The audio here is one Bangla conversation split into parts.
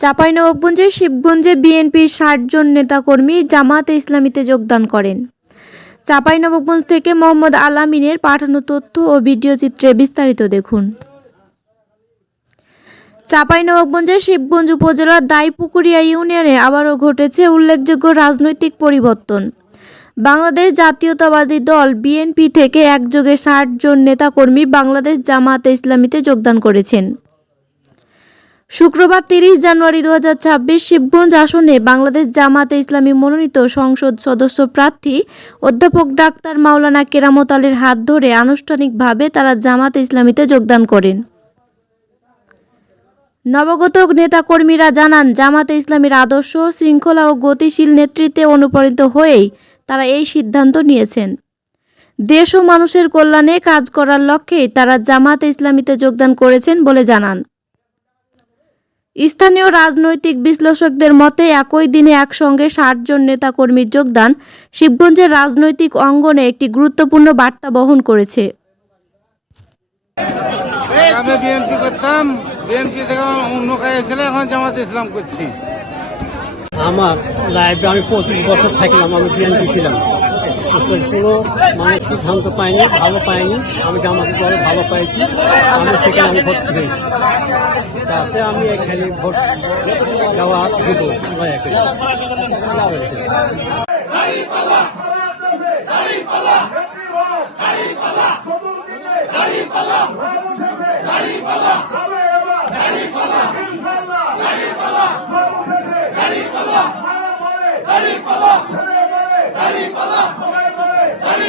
চাঁপাইনবাবগঞ্জের শিবগঞ্জে বিএনপির ষাট জন নেতাকর্মী জামাতে ইসলামীতে যোগদান করেন। চাঁপাইনবাবগঞ্জ থেকে মোহাম্মদ আলামিনের পাঠানো তথ্য ও ভিডিও চিত্রে বিস্তারিত দেখুন। চাঁপাইনবাবগঞ্জের শিবগঞ্জ উপজেলার দাইপুকুরিয়া ইউনিয়নে আবারও ঘটেছে উল্লেখযোগ্য রাজনৈতিক পরিবর্তন। বাংলাদেশ জাতীয়তাবাদী দল বিএনপি থেকে একযোগে ষাট জন নেতাকর্মী বাংলাদেশ জামাতে ইসলামীতে যোগদান করেছেন। শুক্রবার তিরিশ জানুয়ারি দু হাজার ছাব্বিশ শিবগঞ্জ আসনে বাংলাদেশ জামাতে ইসলামী মনোনীত সংসদ সদস্য প্রার্থী অধ্যাপক ডাক্তার মাওলানা কেরামত আলীর হাত ধরে আনুষ্ঠানিকভাবে তারা জামাতে ইসলামীতে যোগদান করেন। নবগত নেতাকর্মীরা জানান, জামাতে ইসলামীর আদর্শ, শৃঙ্খলা ও গতিশীল নেতৃত্বে অনুপ্রাণিত হয়েই তারা এই সিদ্ধান্ত নিয়েছেন। দেশ ও মানুষের কল্যাণে কাজ করার লক্ষ্যেই তারা জামাতে ইসলামীতে যোগদান করেছেন বলে জানান। স্থানীয় রাজনৈতিক বিশ্লেষকদের মতে একই দিনে একসঙ্গে ষাট জন নেতাকর্মীর যোগদান শিবগঞ্জের রাজনৈতিক অঙ্গনে একটি গুরুত্বপূর্ণ বার্তা বহন করেছে। আগে বিএনপি করতাম বিএনপি থেকে অন্য কাজে এখন জামাত ইসলাম করছি। আমার লাইফে আমি পঁচিশ বছর থাকলাম আমি বিএনপি ছিলাম। কোনো মানে সিদ্ধান্ত পাইনি, ভালো পাইনি। আমি জামাতে দলে ভালো পাইছি, আমি সেখানে আমি ভোট দিয়েছি তাতে আমি এখানে ভোট দেওয়া দিব দয়া করে।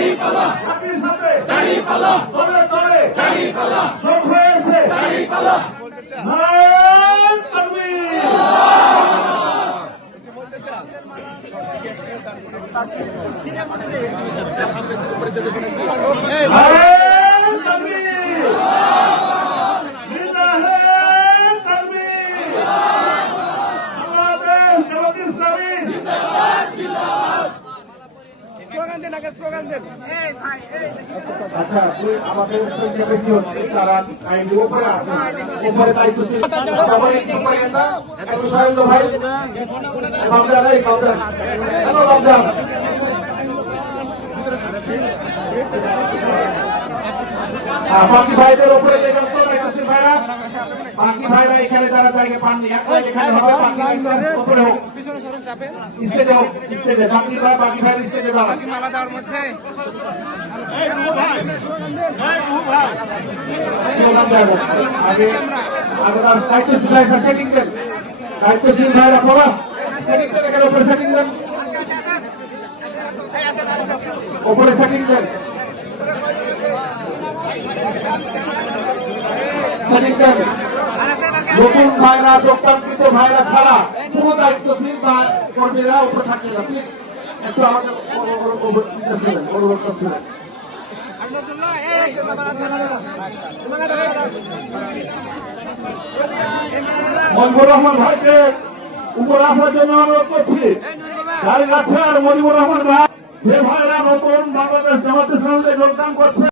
দাড়ি পালা হাতির সাথে দাড়ি পালা তোমরা তোরে দাড়ি পালা সব হয়েছে দাড়ি পালা সিনেমা আচ্ছা আমাদের সংখ্যা বেশি হচ্ছে তারা আইনের উপরে আছে। উপরে দায়িত্বশীল সবাই একটু করেন না। একটু সহায়ত ভাই। রমজান এই রমজান হ্যালো রমজান বাকি ভাইদের উপরে বাকি ভাইরা এখানে যারা জায়গা পাননি এখানে হবে বাকি উপরে হোক। স্লোগান দেবো আগে আগে তার দায়িত্বশীল ভাইরা এখানে উপরে সেটিং দেন। উপরে সেটিং দেন। সেটিং দেন। নতুন ভাইরা যোগদানকৃত ভাইরা ছাড়া কোনো দায়িত্বশীল বা কর্মীরা উপরে থাকবে না। একটু আমাদের ছিলেন মনজুর রহমান ভাইকে উপর আসার জন্য অনুরোধ করছি। গাড়ি আছে আর মজিবুর রহমান ভাই, যে ভাইরা নতুন বাংলাদেশ জামাতের সঙ্গে যোগদান করছে।